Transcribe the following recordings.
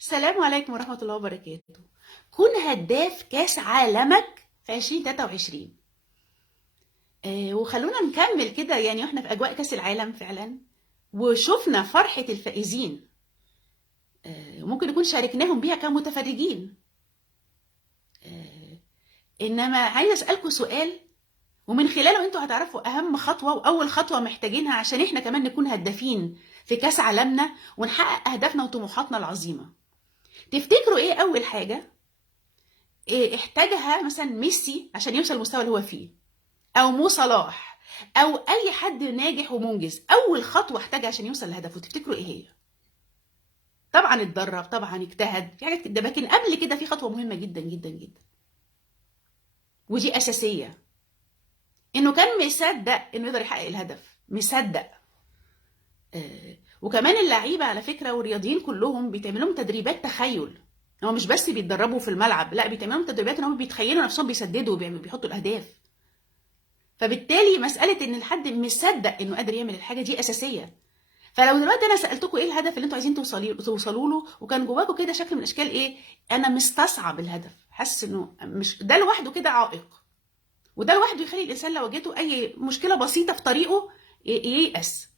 السلام عليكم ورحمة الله وبركاته. كن هداف كاس عالمك في 2023. وخلونا نكمل كده، يعني احنا في أجواء كاس العالم فعلا، وشفنا فرحة الفائزين. وممكن نكون شاركناهم بيها كمتفرجين. إنما عايزة أسألكم سؤال، ومن خلاله انتوا هتعرفوا أهم خطوة وأول خطوة محتاجينها عشان احنا كمان نكون هدافين في كاس عالمنا ونحقق أهدافنا وطموحاتنا العظيمة. تفتكروا ايه أول حاجة احتاجها مثلا ميسي عشان يوصل للمستوى اللي هو فيه، او مو صلاح، او اي حد ناجح ومنجز؟ اول خطوه احتاجها عشان يوصل لهدفه تفتكروا ايه هي؟ طبعا اتدرب، طبعا اجتهد في حاجات كده، لكن قبل كده في خطوه مهمه جدا جدا جدا، ودي اساسيه. انه كان مصدق انه يقدر يحقق الهدف، مصدق. وكمان اللعيبه على فكره والرياضيين كلهم بيتعمل لهم تدريبات تخيل. هو مش بس بيتدربوا في الملعب، لا، بيتعمل لهم تدريبات ان هم بيتخيلوا نفسهم بيسددوا وبيحطوا الاهداف. فبالتالي مسألة إن الحد مصدق إنه قادر يعمل الحاجة دي أساسية. فلو دلوقتي أنا سألتكم إيه الهدف اللي أنتوا عايزين توصلوا له، وكان جواكم كده شكل من أشكال إيه؟ أنا مستصعب الهدف، حاسس إنه مش ده لوحده كده عائق، وده لوحده يخلي الإنسان لو واجهته أي مشكلة بسيطة في طريقه ييأس.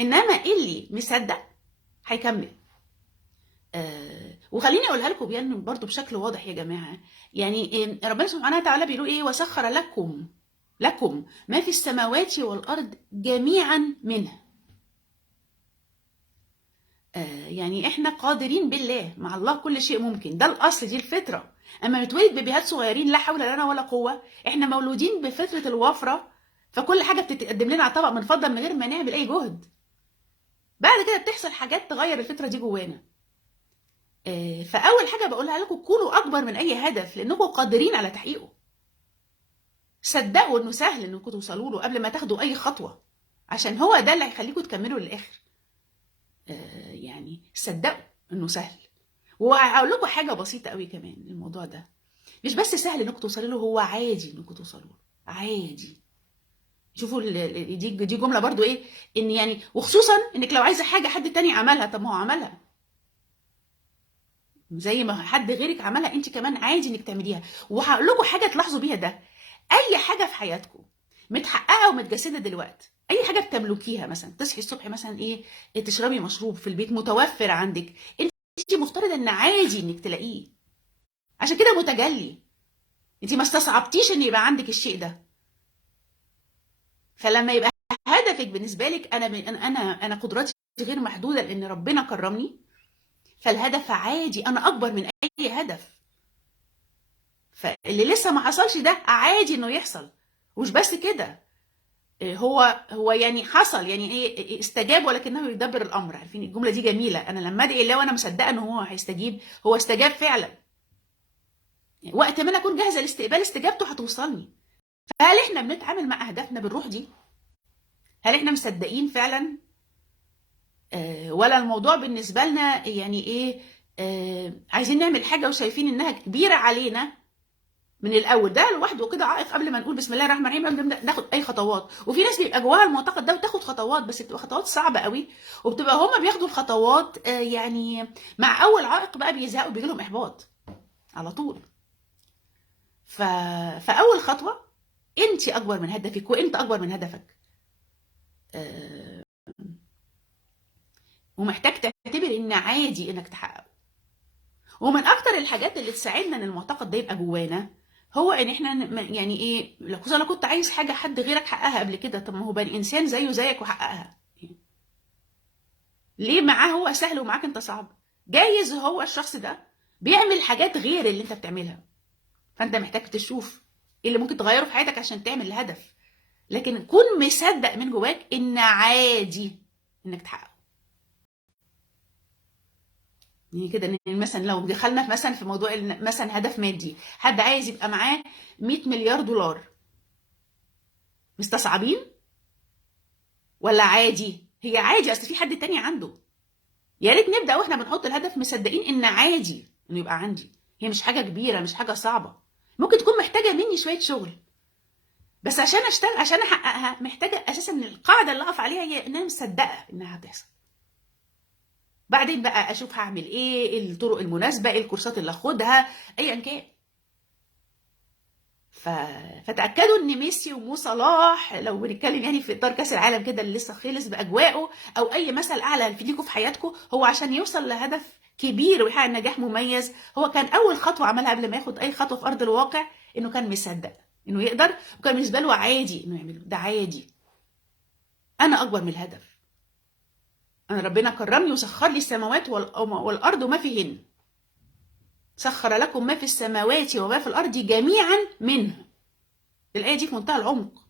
إنما اللي مصدق هيكمل. وخليني أقولها لكم يعني برضو بشكل واضح يا جماعة. يعني ربنا سبحانه وتعالى بيقول إيه؟ وسخر لكم ما في السماوات والأرض جميعا منه. يعني احنا قادرين بالله، مع الله كل شيء ممكن، ده الأصل، دي الفطرة. أما نتولد ببيهات صغيرين لا حول لنا ولا قوة، احنا مولودين بفطرة الوفرة، فكل حاجة بتتقدم لنا على طبق من فضة من غير ما نعمل أي جهد. بعد كده بتحصل حاجات تغير الفطرة دي جوانا. فأول حاجة بقولها لكم، كونوا أكبر من أي هدف لأنكم قادرين على تحقيقه. صدقوا إنه سهل إنكم توصلوا له قبل ما تاخدوا أي خطوة، عشان هو ده اللي هيخليكم تكملوا للآخر. يعني صدقوا إنه سهل. وهقول لكم حاجة بسيطة قوي كمان، الموضوع ده مش بس سهل إنكم توصلوا له، هو عادي إنكم توصلوا له، عادي. شوفوا دي جملة برضو إيه، إن يعني وخصوصا إنك لو عايزة حاجة حد تاني عملها، طب ما هو عملها زي ما حد غيرك عملها، انت كمان عادي انك تعمليها. وهقول لكم حاجه تلاحظوا بيها ده، اي حاجه في حياتكم متحققه ومتجسده دلوقتي، اي حاجه بتملكيها، مثلا تصحي الصبح مثلا ايه، تشربي مشروب في البيت متوفر عندك، انت مفترض ان عادي انك تلاقيه، عشان كده متجلي. انت ما استصعبتيش ان يبقى عندك الشيء ده. فلما يبقى هدفك بالنسبه لك، انا قدراتي غير محدوده لان ربنا كرمني، فالهدف عادي، انا اكبر من اي هدف. فاللي لسه ما حصلش ده عادي انه يحصل. ومش بس كده، هو يعني حصل، يعني ايه، استجاب ولكنه يدبر الامر. عارفين الجمله دي جميله، انا لما ادعي الله وانا مصدقه ان هو هيستجيب، هو استجاب فعلا. يعني وقت ما انا اكون جاهزه لاستقبال استجابته هتوصلني. فهل احنا بنتعامل مع اهدافنا بالروح دي؟ هل احنا مصدقين فعلا؟ ولا الموضوع بالنسبه لنا يعني ايه، عايزين نعمل حاجه وشايفين انها كبيره علينا من الاول؟ ده لوحده كده عائق قبل ما نقول بسم الله الرحمن الرحيم، قبل ما ناخد اي خطوات. وفي ناس بيبقى جواها المعتقد ده وتاخد خطوات، بس بتبقى خطوات صعبه قوي، وبتبقى هما بياخدوا الخطوات يعني مع اول عائق بقى بيزهقوا، بيجي لهم احباط على طول. ف... فاول خطوه، انت اكبر من هدفك وانت اكبر من هدفك. آه، ومحتاج تعتبر ان عادي انك تحققه. ومن اكتر الحاجات اللي تساعدنا ان المعتقد ده يبقى جوانا، هو ان احنا يعني ايه، خصوصا لو كنت عايز حاجه حد غيرك حققها قبل كده، طب ما هو بني انسان زيه زيك وحققها، ليه معاه هو سهل ومعاك انت صعب؟ جايز هو الشخص ده بيعمل حاجات غير اللي انت بتعملها، فانت محتاج تشوف ايه اللي ممكن تغيره في حياتك عشان تعمل الهدف. لكن كن مصدق من جواك ان عادي انك تحققه. يعني كده إن مثلا لو دخلنا في مثلا في موضوع مثلا هدف مادي، حد عايز يبقى معاه 100 مليار دولار، مستصعبين ولا عادي؟ هي عادي، اصل في حد تاني عنده. يا ريت نبدا واحنا بنحط الهدف مصدقين ان عادي انه يبقى عندي. هي مش حاجه كبيره، مش حاجه صعبه، ممكن تكون محتاجه مني شويه شغل، بس عشان اشتغل عشان احققها محتاجه اساسا ان القاعده اللي اقف عليها هي ان انا مصدقه انها هتحصل. بعدين بقى اشوف هعمل ايه الطرق المناسبه، ايه الكورسات اللي اخدها، ايا كان. ف... فتاكدوا ان ميسي ومو صلاح، لو بنتكلم يعني في اطار كاس العالم كده اللي لسه خلص باجواءه، او اي مثل اعلى في ليكوا في حياتكم، هو عشان يوصل لهدف كبير ويحقق نجاح مميز، هو كان اول خطوه عملها قبل ما ياخد اي خطوه في ارض الواقع انه كان مصدق انه يقدر، وكان بالنسبه له عادي انه يعمله. ده عادي، انا اكبر من الهدف، انا ربنا كرمني وسخر لي السماوات والارض وما فيهن، سخر لكم ما في السماوات وما في الارض جميعا منه. الايه دي في منتهى العمق،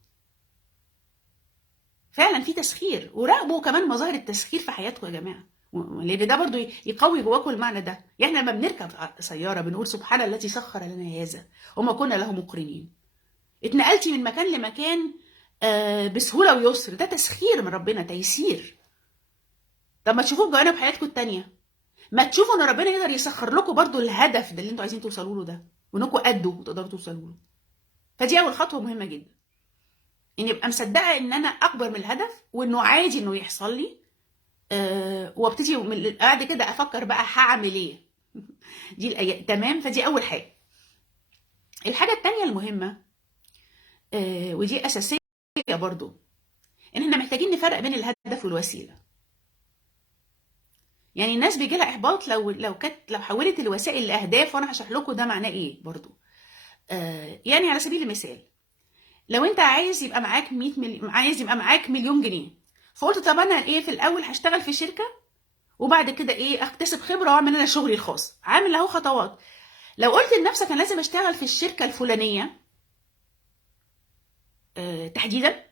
فعلا في تسخير. وراقبوا كمان مظاهر التسخير في حياتكم يا جماعه، لان ده برضو يقوي جواكم المعنى ده. يعني لما بنركب سياره بنقول سبحان الذي سخر لنا هذا وما كنا له مقرنين. اتنقلتي من مكان لمكان بسهوله ويسر، ده تسخير من ربنا، تيسير. طب ما تشوفوا جوانب حياتكم التانيه، ما تشوفوا ان ربنا يقدر يسخر لكم برضو الهدف ده اللي انتوا عايزين توصلوا له ده، وانكم قدوا وتقدروا توصلوا له. فدي اول خطوه مهمه جدا، اني ابقى مصدقه ان انا اكبر من الهدف، وانه عادي انه يحصل لي. وابتدي بعد كده افكر بقى هعمل ايه. دي الأيام تمام. فدي اول حاجه. الحاجه التانيه المهمه ودي اساسيه برضو، ان احنا محتاجين نفرق بين الهدف والوسيله. يعني الناس بيجي لها احباط لو حولت الوسائل لاهداف، وانا هشرح لكم ده معناه ايه برضو. يعني على سبيل المثال، لو انت عايز يبقى معاك 100 عايز يبقى معاك مليون جنيه، فقلت طب انا ايه في الاول هشتغل في شركه، وبعد كده ايه اكتسب خبره واعمل انا شغلي الخاص، عامل اهو خطوات. لو قلت لنفسك انا لازم اشتغل في الشركه الفلانيه تحديدا،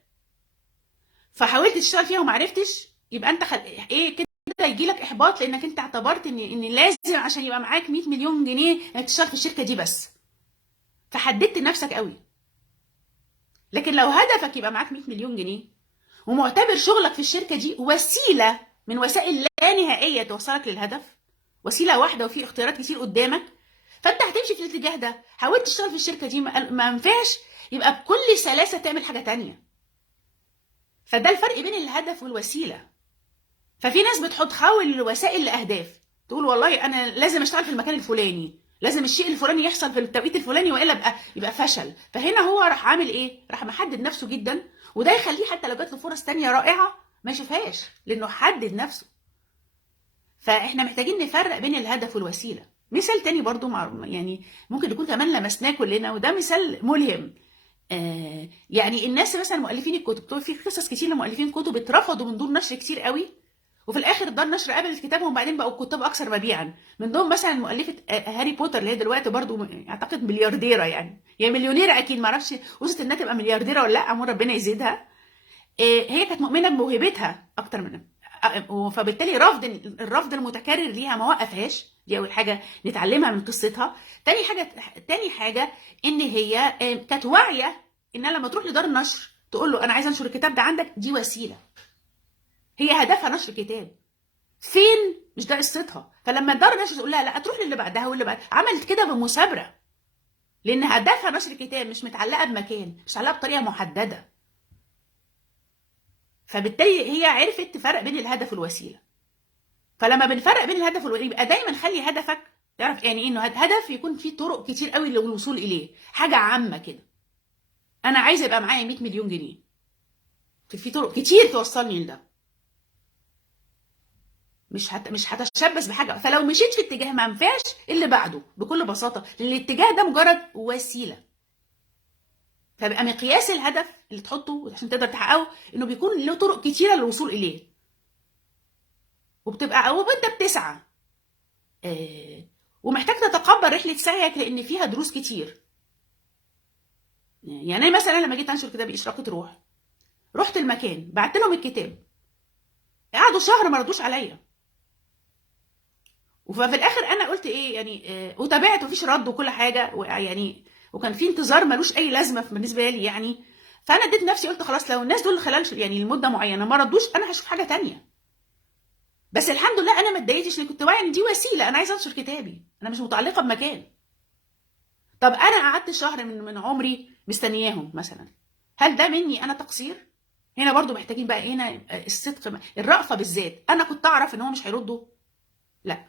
فحاولت تشتغل فيها وما عرفتش، يبقى انت ايه كده يجي لك احباط، لانك انت اعتبرت ان لازم عشان يبقى معاك 100 مليون جنيه انك تشتغل في الشركه دي بس، فحددت نفسك قوي. لكن لو هدفك يبقى معاك 100 مليون جنيه، ومعتبر شغلك في الشركه دي وسيله من وسائل لا نهائيه توصلك للهدف، وسيله واحده وفي اختيارات كتير قدامك، فانت هتمشي في الاتجاه ده. حاولت تشتغل في الشركه دي ما ينفعش، يبقى بكل سلاسه تعمل حاجه تانية. فده الفرق بين الهدف والوسيله. ففي ناس تحول الوسائل لاهداف، تقول والله انا لازم اشتغل في المكان الفلاني، لازم الشيء الفلاني يحصل في التوقيت الفلاني، والا يبقى فشل. فهنا هو راح عامل ايه؟ راح محدد نفسه جدا، وده يخليه حتى لو جات له فرص تانية رائعه ما يشوفهاش، لانه حدد نفسه. فاحنا محتاجين نفرق بين الهدف والوسيله. مثال تاني برضو يعني ممكن يكون كمان لمسناه كلنا، وده مثال ملهم. يعني الناس مثلا مؤلفين الكتب، في قصص كتير لمؤلفين كتب اترفضوا من دون نشر كتير قوي، وفي الاخر دار نشر قبلت كتابهم، وبعدين بقوا الكتاب اكثر مبيعا. من دون مثلا مؤلفه هاري بوتر، اللي هي دلوقتي برضو اعتقد مليارديره، يعني هي مليونيره اكيد، ما اعرفش وصلت انها تبقى مليارديره ولا لا، امور ربنا يزيدها. هي كانت مؤمنه بموهبتها اكتر من فبالتالي الرفض المتكرر ليها ما وقفهاش. دي اول حاجه نتعلمها من قصتها. تاني حاجه ان هي كانت واعيه انها لما تروح لدار النشر تقول له انا عايزه انشر الكتاب ده عندك، دي وسيله، هي هدفها نشر كتاب فين، مش ده قصتها. فلما دار النشر تقول لها لا تروح للي بعدها واللي بعدها، عملت كده بمثابره، لان هدفها نشر كتاب، مش متعلقه بمكان، مش متعلقه بطريقه محدده. فبالتالي هي عرفت تفرق بين الهدف والوسيله. فلما بنفرق بين الهدف والوسيله، يبقى دايما خلي هدفك، تعرف يعني ايه انه هدف يكون فيه طرق كتير قوي للوصول اليه، حاجه عامه كده. انا عايزه يبقى معايا 100 مليون جنيه، في طرق كتير توصلني لده، مش هتشبث بحاجه. فلو مشيت في اتجاه ما ينفعش، اللي بعده بكل بساطه، لان الاتجاه ده مجرد وسيله. فبقى مقياس الهدف اللي تحطه عشان تقدر تحققه انه بيكون له طرق كتيره للوصول اليه، وانت بتسعى ومحتاج تتقبل رحله سعيك، لان فيها دروس كتير. يعني انا مثلا لما جيت انشر كتابي اشراقة روح، رحت المكان بعت لهم الكتاب، قعدوا شهر ما ردوش عليا. وفي الاخر انا قلت ايه يعني، وتابعت مفيش رد وكل حاجه، يعني وكان في انتظار ملوش اي لازمه بالنسبه لي يعني. فانا اديت نفسي قلت خلاص، لو الناس دول خلال يعني لمده معينه ما ردوش، انا هشوف حاجه تانية. بس الحمد لله انا ما اتضايقتش، لان كنت واعي ان دي وسيله، انا عايزه انشر كتابي، انا مش متعلقه بمكان. طب انا قعدت شهر من عمري مستنياهم مثلا، هل ده مني انا تقصير؟ هنا برضو محتاجين بقى هنا الصدق، الرأفة بالذات. انا كنت اعرف ان هو مش هيردوا، لا،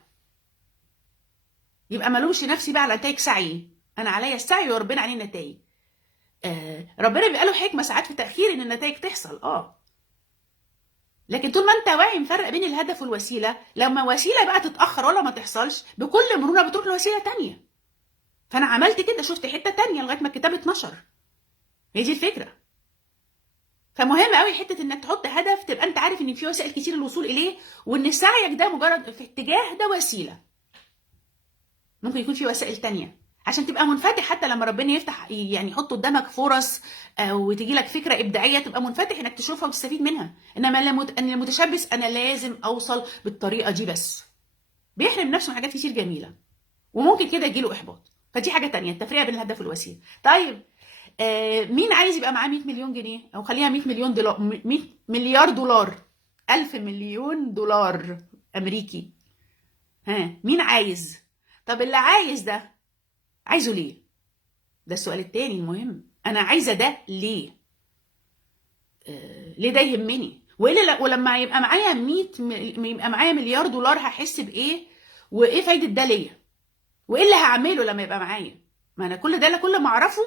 يبقى ملومش نفسي بقى على نتائج سعي. انا عليا السعي وربنا عليه النتائج. ربنا بيبقى له حكمه ساعات في تاخير ان النتائج تحصل، لكن طول ما انت واعي مفرق بين الهدف والوسيله، لما وسيله بقى تتاخر ولا ما تحصلش بكل مرونه بتروح لوسيله تانية. فانا عملت كده، شفت حته تانية لغايه ما الكتاب اتنشر. هي دي الفكره. فمهم قوي حته انك تحط هدف، تبقى انت عارف ان في وسائل كتير للوصول اليه، وان سعيك ده مجرد في اتجاه ده وسيله. ممكن يكون في وسائل تانية عشان تبقى منفتح، حتى لما ربنا يفتح يعني يحط قدامك فرص وتجي لك فكره ابداعيه، تبقى منفتح انك تشوفها وتستفيد منها. انما ان المتشبث انا لازم اوصل بالطريقه دي بس، بيحرم نفسه من حاجات كتير جميله، وممكن كده يجيله احباط. فدي حاجه تانية، التفرقه بين الهدف والوسيله. طيب مين عايز يبقى معاه 100 مليون جنيه، او خليها 100 مليون دولار، 100 مليار دولار، 1000 مليون دولار امريكي؟ ها، مين عايز؟ طب اللي عايز ده عايزه ليه؟ ده السؤال التاني المهم. انا عايزه ده ليه؟ ليه ده يهمني؟ ولما يبقى معايا يبقى معايا مليار دولار هحس بايه؟ وايه فايده ده ليا؟ وايه اللي هعمله لما يبقى معايا؟ ما انا كل ده كل ما اعرفه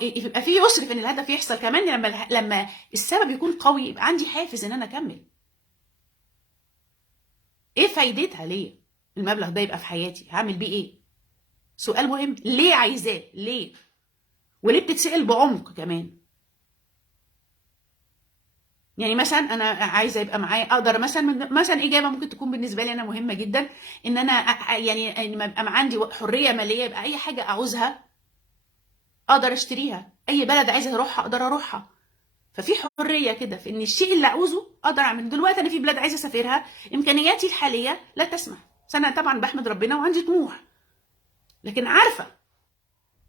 يبقى في يسر في ان الهدف يحصل. كمان لما السبب يكون قوي يبقى عندي حافز ان انا اكمل. ايه فايدتها ليه؟ المبلغ ده يبقى في حياتي هعمل بيه ايه؟ سؤال مهم. ليه عايزاه؟ ليه؟ وليه بتتسأل بعمق كمان؟ يعني مثلا انا عايزه يبقى معايا اقدر مثلا اجابه ممكن تكون بالنسبه لي انا مهمه جدا، ان انا يعني ان يبقى عندي حريه ماليه، يبقى اي حاجه اعوزها اقدر اشتريها، اي بلد عايزه اروحها اقدر اروحها. ففي حريه كده في ان الشيء اللي اعوزه اقدر اعمله. دلوقتي انا في بلاد عايزه اسافرها، امكانياتي الحاليه لا تسمح، بس انا طبعا بحمد ربنا وعندي طموح، لكن عارفه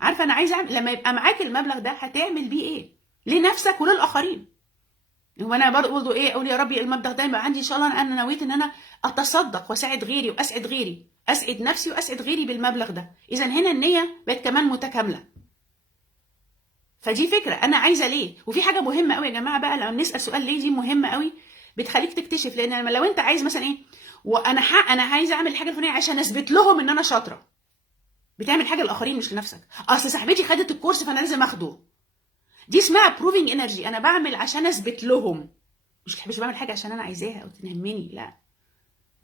انا عايزه اعمل. لما يبقى معاك المبلغ ده هتعمل بيه ايه لنفسك وللاخرين؟ هو انا برضه ايه اقول يا ربي المبلغ ده يبقى عندي ان شاء الله، انا نويت ان انا اتصدق واساعد غيري واسعد غيري، اسعد نفسي واسعد غيري بالمبلغ ده. اذا هنا النيه بقت كمان متكامله. فدي فكره انا عايزه ليه. وفي حاجه مهمه قوي يا جماعه بقى، لما نسال سؤال ليه دي مهمه قوي، بتخليك تكتشف. لان لو انت عايز مثلا ايه، وانا انا عايزه اعمل الحاجه الفلانيه عشان اثبت لهم ان انا شاطره، بتعمل حاجه للاخرين مش لنفسك. اصل صاحبتي خدت الكورس فانا لازم اخده، دي اسمها بروفينج انرجي. انا بعمل عشان اثبت لهم، مش بعمل حاجه عشان انا عايزاها او تهمني، لا،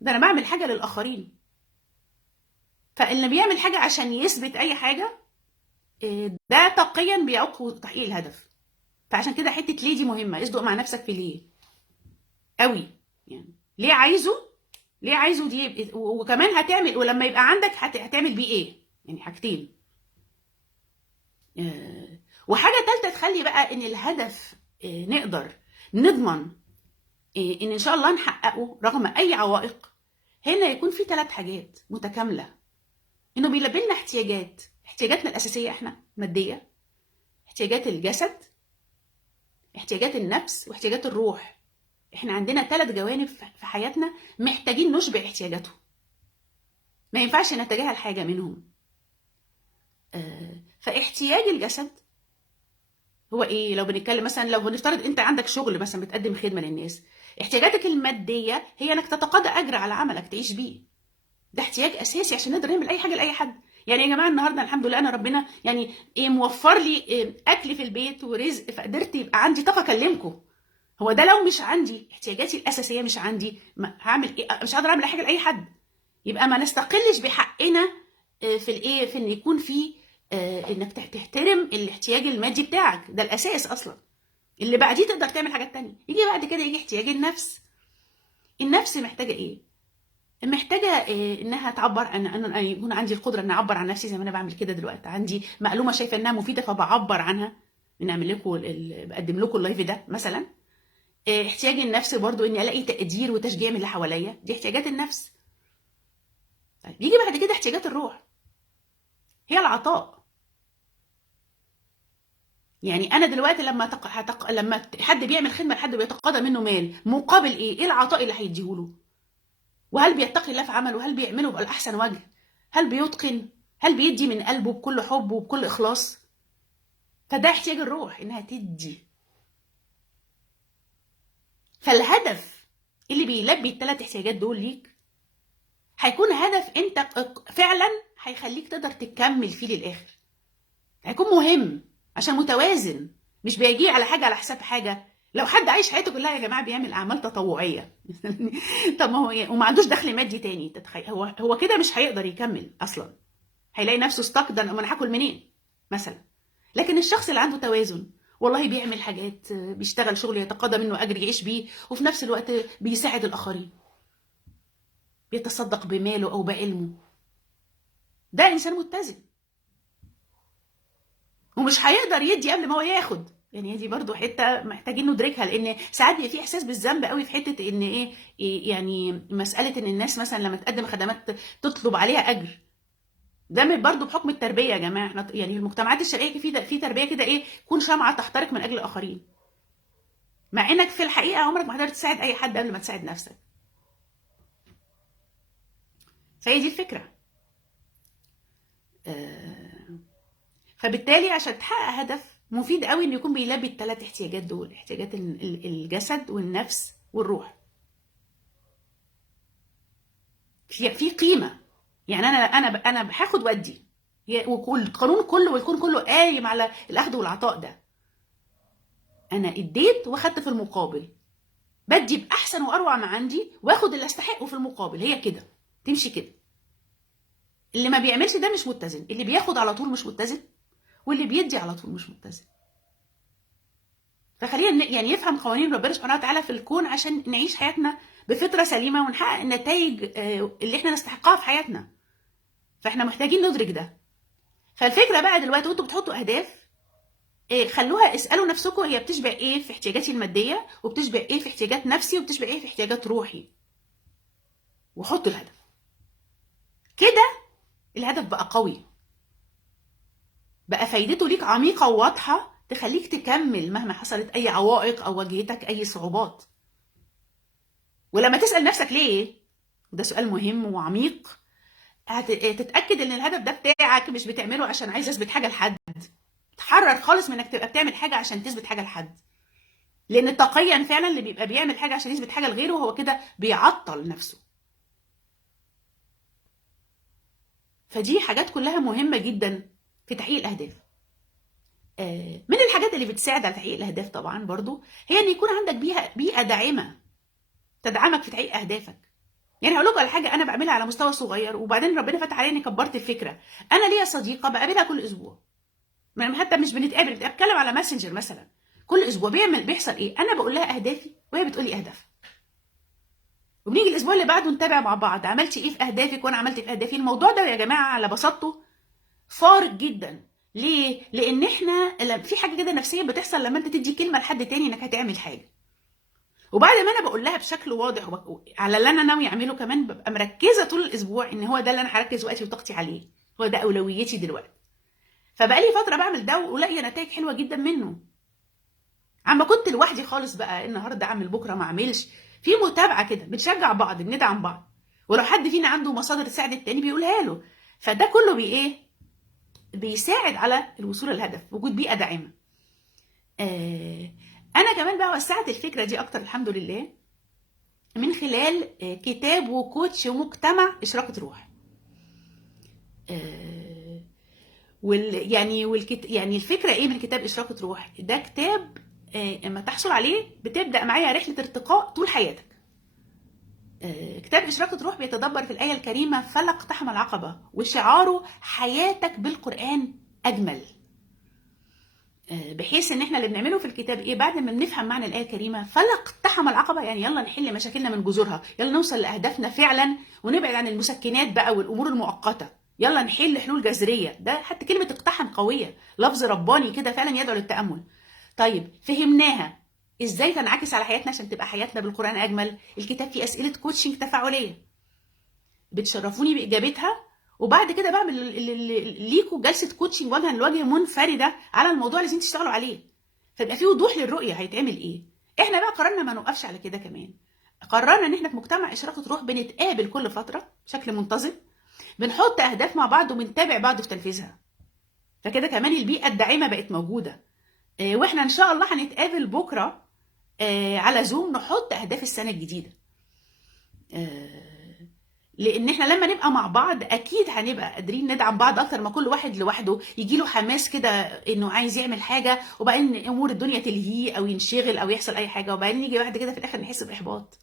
ده انا بعمل حاجه للاخرين. فاللي بيعمل حاجه عشان يثبت اي حاجه ده تقيا بيعوق تحقيق الهدف. فعشان كده حته ليه دي مهمه. اصدق مع نفسك في ليه قوي، يعني ليه عايزه، ليه عايزه دي. وكمان هتعمل، ولما يبقى عندك هتعمل بيه ايه، يعني حاجتين. وحاجه ثالثه تخلي بقى ان الهدف نقدر نضمن ان شاء الله نحققه رغم اي عوائق. هنا يكون في 3 حاجات متكامله، انه بيلبي لنا احتياجاتنا الاساسيه احنا ماديه، احتياجات الجسد، احتياجات النفس، واحتياجات الروح. احنا عندنا 3 جوانب في حياتنا محتاجين نشبع احتياجاتهم، ما ينفعش نتجاهل حاجه منهم. فاحتياج الجسد هو ايه؟ لو بنتكلم مثلا، لو هنفترض انت عندك شغل مثلا بتقدم خدمه للناس، احتياجاتك الماديه هي انك تتقاضى اجر على عملك تعيش بيه. ده احتياج اساسي عشان نقدر نعمل اي حاجه لاي حد. يعني يا جماعه النهارده الحمد لله انا ربنا يعني ايه موفر لي اكل في البيت ورزق، فقدرت يبقى عندي طاقه اكلمكم. هو ده لو مش عندي احتياجاتي الاساسيه، مش عندي، هعمل ايه؟ مش هقدر اعمل اي حاجه لاي حد. يبقى ما نستقلش بحقنا في الايه، في ان يكون في انك تحترم الاحتياج المادي بتاعك، ده الاساس اصلا. اللي بعديه تقدر تعمل حاجات تانية. يجي بعد كده يجي احتياج النفس. النفس محتاجه ايه؟ محتاجه انها تعبر عن انا يكون عندي القدره ان اعبر عن نفسي زي ما انا بعمل كده دلوقتي. عندي معلومه شايفه انها مفيده فبعبر عنها، بنعمل لكم بقدم لكم اللايف ده مثلا. احتياج النفس برضو اني الاقي تقدير وتشجيع من اللي حواليا، دي احتياجات النفس. طيب يجي بعد كده احتياجات الروح، هي العطاء. يعني انا دلوقتي لما حد بيعمل خدمه لحد وبيتقاضى منه مال مقابل ايه العطاء اللي هيديهوله؟ وهل بيتقي الله في عمله؟ هل بيعمله بالاحسن وجه؟ هل بيتقن؟ هل بيدي من قلبه بكل حب وبكل اخلاص؟ فده احتياج الروح، انها تدي. فالهدف اللي بيلبي الثلاث احتياجات دول ليك هيكون هدف انت فعلا هيخليك تقدر تكمل فيه للاخر، هيكون مهم عشان متوازن، مش بيجي على حاجه على حساب حاجه. لو حد عايش حياته كلها يا جماعه بيعمل اعمال تطوعيه طب ما هو وما عندوش دخل مادي تاني، تتخيل هو كده مش هيقدر يكمل اصلا، هيلاقي نفسه استقدر انا هاكل منين مثلا. لكن الشخص اللي عنده توازن والله بيعمل حاجات، بيشتغل شغل يتقاضى منه اجر يعيش بيه، وفي نفس الوقت بيساعد الاخرين، بيتصدق بماله او بعلمه، ده انسان متزن. ومش هيقدر يدي قبل ما هو ياخد، يعني دي برضو حته محتاجين ندركها، لان ساعات بيبقى في احساس بالذنب قوي في حته ان يعني مساله ان الناس مثلا لما تقدم خدمات تطلب عليها اجر. ده برضو بحكم التربيه يا جماعه، احنا يعني المجتمعات الشرقيه في تربيه كده كون شمعه تحترق من اجل الاخرين، مع انك في الحقيقه عمرك ما هتقدر تساعد اي حد قبل ما تساعد نفسك. فهي دي الفكره. فبالتالي عشان تحقق هدف مفيد قوي انه يكون بيلبي الثلاث احتياجات دول، احتياجات الجسد والنفس والروح. في قيمه، يعني انا هاخد وادي، والقانون كله والكون كله قايم على الاخذ والعطاء ده. انا اديت واخدت في المقابل، بدي باحسن واروع ما عندي واخد اللي استحقه في المقابل، هي كده تمشي كده. اللي ما بيعملش ده مش متزن، اللي بياخد على طول مش متزن، واللي بيدي على طول مش متزن. فخلينا يعني يفهم قوانين ربنا سبحانه وتعالى في الكون عشان نعيش حياتنا بفطره سليمه ونحقق النتائج اللي احنا نستحقها في حياتنا. فاحنا محتاجين ندرك ده. فالفكره بقى دلوقتي وانتوا بتحطوا اهداف، خلوها اسالوا نفسكم هي بتشبع ايه في احتياجاتي الماديه، وبتشبع ايه في احتياجات نفسي، وبتشبع ايه في احتياجات روحي، وحطوا الهدف كده. الهدف بقى قوي، بقى فايدته ليك عميقه وواضحه، تخليك تكمل مهما حصلت اي عوائق او واجهتك اي صعوبات. ولما تسال نفسك ليه، وده سؤال مهم وعميق، هتتاكد ان الهدف ده بتاعك مش بتعمله عشان عايز اثبت حاجه لحد. تحرر خالص من انك تبقى بتعمل حاجه عشان تثبت حاجه لحد، لان تقيا فعلا اللي بيبقى بيعمل حاجه عشان يثبت حاجه لغيره هو كده بيعطل نفسه. فدي حاجات كلها مهمه جدا في تحقيق الاهداف. من الحاجات اللي بتساعد على تحقيق الاهداف طبعا برضو هي ان يكون عندك بيئه داعمه تدعمك في تحقيق اهدافك. يعني هقول لكم على حاجه انا بعملها على مستوى صغير، وبعدين ربنا فتح عليا اني كبرت الفكره. انا ليا صديقه بقابلها كل اسبوع، حتى مش بنتقابل، بتكلم على ماسنجر مثلا، كل اسبوع بيحصل ايه، انا بقول لها اهدافي وهي بتقول لي اهدافها، وبنيجي الاسبوع اللي بعده نتابع مع بعض عملتي ايه في اهدافك وانا عملت ايه في اهدافي. الموضوع ده يا جماعه على بساطته فارق جدا. ليه؟ لان احنا في حاجه كده نفسيه بتحصل لما انت تدي كلمه لحد تاني انك هتعمل حاجه، وبعد ما انا بقول لها بشكل واضح على اللي انا ناوي اعمله، كمان ببقى مركزه طول الاسبوع ان هو ده اللي انا هركز وقتي وطاقتي عليه، هو ده اولويتي دلوقتي. فبقى لي فتره بعمل ده ولاقيه نتائج حلوه جدا منه. عما كنت لوحدي خالص بقى النهارده اعمل بكره ما اعملش، في متابعه كده بنشجع بعض بندعم بعض، ولو حد فينا عنده مصادر تساعد التاني بيقولها له. فده كله بيساعد على الوصول للهدف، وجود بيئه داعمه. انا كمان بقى وسعت الفكره دي اكتر الحمد لله من خلال كتاب وكوتش ومجتمع اشراقه روح. يعني الفكره ايه من كتاب اشراقه روح ده؟ كتاب اما تحصل عليه بتبدا معايا رحله ارتقاء طول حياتك. كتاب اشراقه روح بيتدبر في الايه الكريمه فلا اقتحم العقبه، وشعاره حياتك بالقران اجمل. بحيث ان احنا اللي بنعمله في الكتاب بعد ما بنفهم معنى الايه الكريمه فلا اقتحم العقبه، يعني يلا نحل مشاكلنا من جذورها، يلا نوصل لاهدافنا فعلا ونبعد عن المسكنات بقى والامور المؤقته، يلا نحل حلول جذريه. ده حتى كلمه اقتحم قويه، لفظ رباني كده فعلا يدعو للتامل. طيب فهمناها ازاي تنعكس على حياتنا عشان تبقى حياتنا بالقران اجمل؟ الكتاب فيه اسئله كوتشنج تفاعليه بتشرفوني باجابتها، وبعد كده بعمل ليكوا جلسه كوتشنج وجها لوجه منفرده على الموضوع اللي لازم تشتغلوا عليه، فيبقى في وضوح للرؤيه هيتعمل ايه. احنا بقى قررنا ما نوقفش على كده، كمان قررنا ان احنا في مجتمع اشراقه روح بنتقابل كل فتره بشكل منتظم، بنحط اهداف مع بعض وبنتابع بعض في تنفيذها. فكده كمان البيئه الداعمه بقت موجوده. واحنا ان شاء الله هنتقابل بكره على زوم نحط اهداف السنه الجديده. لان احنا لما نبقى مع بعض اكيد هنبقى قادرين ندعم بعض اكتر ما كل واحد لوحده يجي له حماس كده انه عايز يعمل حاجه، وبعدين امور الدنيا تلهيه او ينشغل او يحصل اي حاجه، وبعدين يجي واحد كده في الاخر نحس باحباط.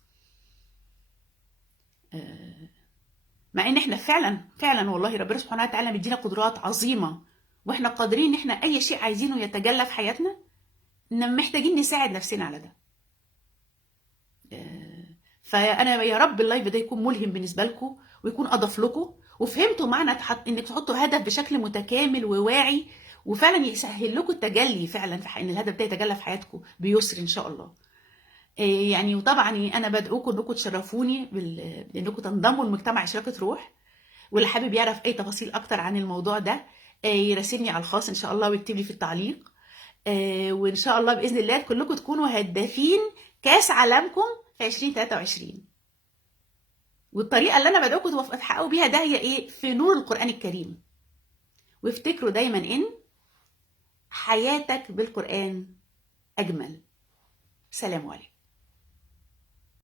مع ان احنا فعلا فعلا والله ربنا سبحانه وتعالى مدينا قدرات عظيمه، واحنا قادرين ان احنا اي شيء عايزينه يتجلى في حياتنا، إن محتاجين نساعد نفسنا على ده. فانا يا رب اللايف ده يكون ملهم بالنسبه لكم، ويكون اضاف لكم وفهمتوا معنى انك تحطوا هدف بشكل متكامل وواعي، وفعلا يسهل لكم التجلي فعلا في ان الهدف ده يتجلى في حياتكم بيسر ان شاء الله. يعني وطبعا انا بدعوكم انكم تشرفوني بانكم تنضموا لمجتمع اشراقة روح، واللي حابب يعرف اي تفاصيل اكتر عن الموضوع ده يراسلني على الخاص ان شاء الله ويكتب لي في التعليق. وان شاء الله باذن الله كلكم تكونوا هدافين كاس عالمكم في 2023. والطريقه اللي انا بدعوكم تحققوا بيها ده هي ايه؟ في نور القران الكريم. وافتكروا دايما ان حياتك بالقران اجمل. سلام عليكم.